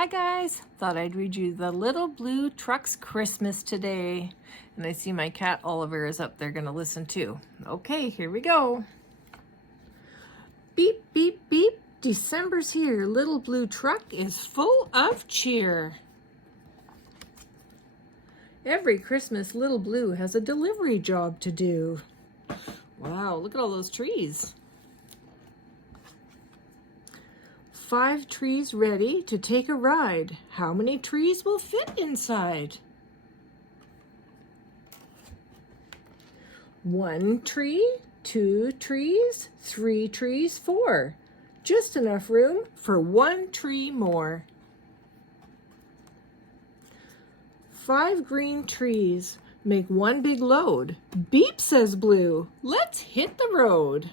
Hi guys, thought I'd read you the Little Blue Truck's Christmas today. And I see my cat Oliver is up there gonna listen too. Okay, here we go. Beep, beep, beep, December's here. Little Blue Truck is full of cheer. Every Christmas, Little Blue has a delivery job to do. Wow, look at all those trees. 5 trees ready to take a ride. How many trees will fit inside? 1 tree, 2 trees, 3 trees, 4. Just enough room for 1 tree more. 5 green trees make 1 big load. Beep, says Blue. Let's hit the road.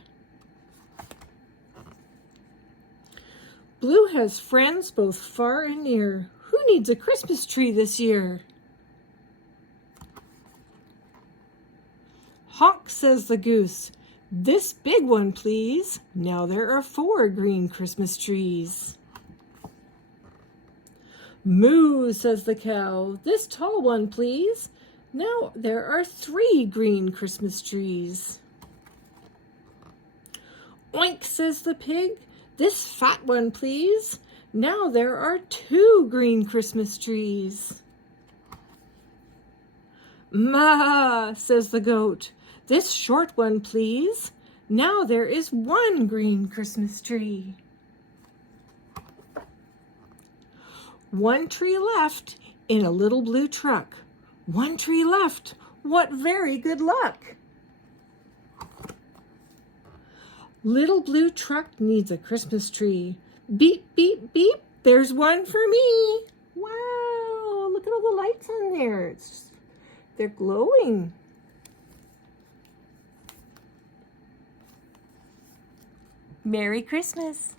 Blue has friends both far and near. Who needs a Christmas tree this year? Honk, says the goose. This big one, please. Now there are 4 green Christmas trees. Moo, says the cow. This tall one, please. Now there are 3 green Christmas trees. Oink, says the pig. This fat one, please. Now there are 2 green Christmas trees. Ma, says the goat. This short one, please. Now there is 1 green Christmas tree. 1 tree left in a little blue truck. 1 tree left. What very good luck. Little Blue Truck needs a Christmas tree. Beep, beep, beep. There's one for me. Wow, look at all the lights on there. They're glowing. Merry Christmas.